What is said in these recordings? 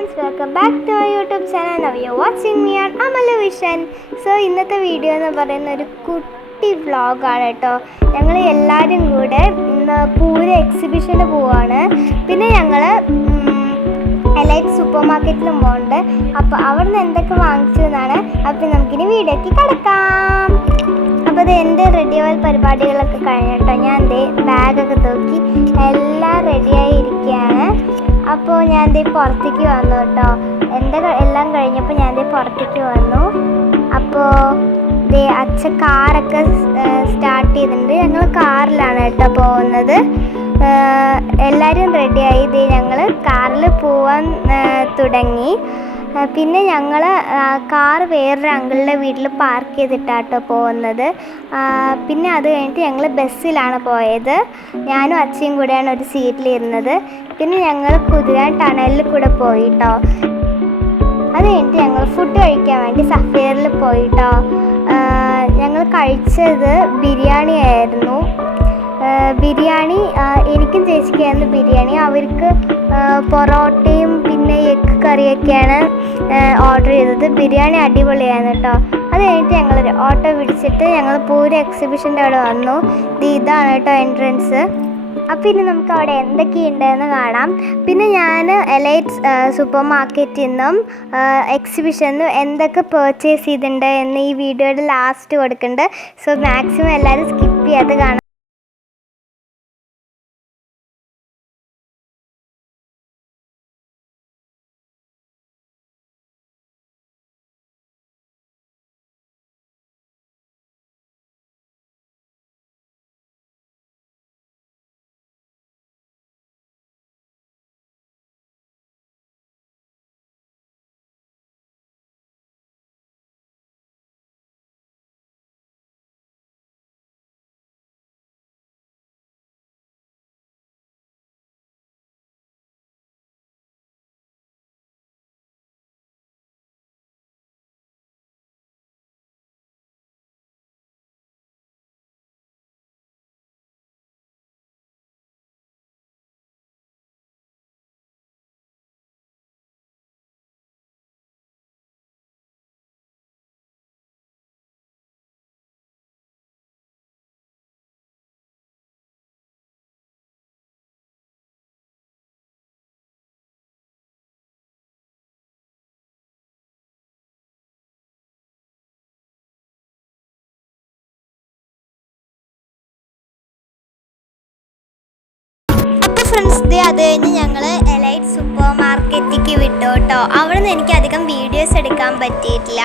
friends, welcome back to my YouTube channel. Now you're watching me on Amalu Vision. So ഇന്നത്തെ video എന്ന് പറയുന്ന ഒരു കുട്ടി വ്ളോഗാണ് കേട്ടോ. ഞങ്ങൾ എല്ലാവരും കൂടെ ഇന്ന് പൂര എക്സിബിഷന് പോവാണ്. പിന്നെ ഞങ്ങൾ എലൈറ്റ് സൂപ്പർ മാർക്കറ്റിലും പോകുന്നുണ്ട്. അപ്പോൾ അവിടെ നിന്ന് എന്തൊക്കെ വാങ്ങിച്ചു എന്നാണ്. അപ്പോൾ നമുക്കിനി വീഡിയോയ്ക്ക് കിടക്കാം. അപ്പോൾ അത് എൻ്റെ റെഡിയാവൽ പരിപാടികളൊക്കെ കഴിഞ്ഞിട്ടോ. ഞാൻ എൻ്റെ ബാഗൊക്കെ തൂക്കി എല്ലാം റെഡിയായി ഇരിക്കുകയാണ്. അപ്പോൾ ഞാൻ പുറത്തേക്ക് വന്നു കേട്ടോ. എൻ്റെ എല്ലാം കഴിഞ്ഞപ്പോൾ ഞാൻ പുറത്തേക്ക് വന്നു. അപ്പോൾ അച്ഛൻ കാറൊക്കെ സ്റ്റാർട്ട് ചെയ്തിട്ടുണ്ട്. ഞങ്ങൾ കാറിലാണ് കേട്ടോ പോകുന്നത്. എല്ലാവരും റെഡിയായി. ഞങ്ങൾ കാറിൽ പോവാൻ തുടങ്ങി. പിന്നെ ഞങ്ങൾ കാർ വേറൊരു അങ്കിളുടെ വീട്ടിൽ പാർക്ക് ചെയ്തിട്ടാട്ടോ പോകുന്നത്. പിന്നെ അത് കഴിഞ്ഞിട്ട് ഞങ്ങൾ ബസ്സിലാണ് പോയത്. ഞാനും അച്ഛയും കൂടെയാണ് ഒരു സീറ്റിലിരുന്നത്. പിന്നെ ഞങ്ങൾ കുതിരാൻ ടണലിൽ കൂടെ പോയിട്ടോ. അത് കഴിഞ്ഞിട്ട് ഞങ്ങൾ ഫുഡ് കഴിക്കാൻ വേണ്ടി സഫേറിൽ പോയിട്ടോ. ഞങ്ങൾ കഴിച്ചത് ബിരിയാണി ആയിരുന്നു. ബിരിയാണി എനിക്കും ചേച്ചിക്കായിരുന്നു ബിരിയാണി. അവർക്ക് പൊറോട്ടയും പിന്നെ എഗ് കറിയൊക്കെയാണ് ഓർഡർ ചെയ്തത്. ബിരിയാണി അടിപൊളിയായിരുന്നു കേട്ടോ. അത് കഴിഞ്ഞിട്ട് ഞങ്ങളൊരു ഓട്ടോ പിടിച്ചിട്ട് ഞങ്ങൾ പൂര എക്സിബിഷൻ്റെ അവിടെ വന്നു. ഇതാണ് കേട്ടോ എൻട്രൻസ്. അപ്പോൾ ഇനി നമുക്ക് അവിടെ എന്തൊക്കെയുണ്ടെന്ന് കാണാം. പിന്നെ ഞാൻ എലൈറ്റ് സൂപ്പർ മാർക്കറ്റിൽ നിന്നും എക്സിബിഷനിൽ നിന്നും എന്തൊക്കെ പർച്ചേസ് ചെയ്തിട്ടുണ്ട് എന്ന് ഈ വീഡിയോയുടെ ലാസ്റ്റ് കൊടുക്കുന്നുണ്ട്. സോ മാക്സിമം എല്ലാവരും സ്കിപ്പ് ചെയ്യാതെ കാണാം. ഫ്രണ്ട്സ്, അത് കഴിഞ്ഞ് ഞങ്ങൾ എലൈറ്റ് സൂപ്പർ മാർക്കറ്റിലേക്ക് വിട്ടു കേട്ടോ. അവിടെ നിന്ന് എനിക്ക് അധികം വീഡിയോസ് എടുക്കാൻ പറ്റിയിട്ടില്ല.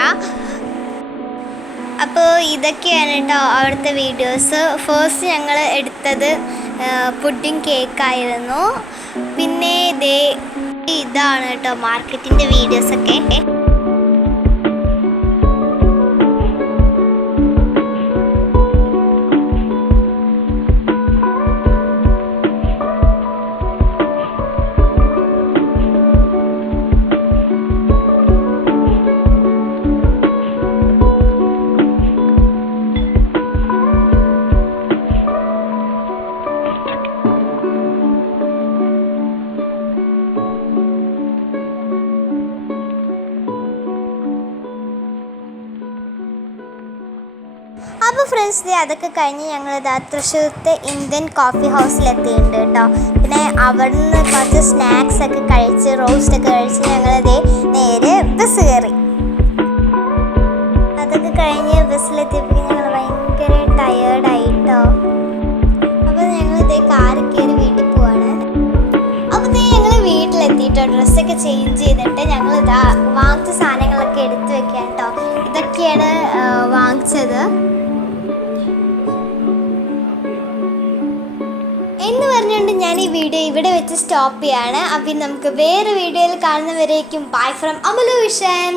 അപ്പോൾ ഇതൊക്കെയാണ് കേട്ടോ അവിടുത്തെ വീഡിയോസ്. ഫസ്റ്റ് ഞങ്ങൾ എടുത്തത് പുഡിംഗ് കേക്കായിരുന്നു. പിന്നെ ഇതാണ് കേട്ടോ മാർക്കറ്റിൻ്റെ വീഡിയോസൊക്കെ. അപ്പോൾ ഫ്രണ്ട്സ്, അതൊക്കെ കഴിഞ്ഞ് ഞങ്ങൾ തൃശ്ശൂരത്തെ ഇന്ത്യൻ കോഫി ഹൗസിലെത്തിയിട്ടുണ്ട് കേട്ടോ. പിന്നെ അവിടെ നിന്ന് കുറച്ച് സ്നാക്സ് ഒക്കെ കഴിച്ച് റോസ്റ്റൊക്കെ കഴിച്ച് ഞങ്ങളത് നേരെ ബസ് കയറി. അതൊക്കെ കഴിഞ്ഞ് ബസ്സിലെത്തിയപ്പോൾ ഞങ്ങൾ ഭയങ്കര ടയേർഡായിട്ടോ. അപ്പോൾ ഞങ്ങൾ കാറിൽ കയറി വീട്ടിൽ പോവാണ്. അപ്പോൾ ഞങ്ങൾ വീട്ടിലെത്തിയിട്ടോ. ഡ്രസ്സൊക്കെ ചേഞ്ച് ചെയ്തിട്ട് ഞങ്ങൾ വാങ്ങിച്ച സാധനങ്ങളൊക്കെ എടുത്തു വെക്കാം കേട്ടോ. ഇതൊക്കെയാണ് വാങ്ങിച്ചത് എന്ന് പറഞ്ഞുകൊണ്ട് ഞാൻ ഈ വീഡിയോ ഇവിടെ വെച്ച് സ്റ്റോപ്പ് ചെയ്യാണ്. അപ്പം നമുക്ക് വേറെ വീഡിയോയിൽ കാണുന്നവരേക്കും ബൈ ഫ്രം അമലു വിഷൻ.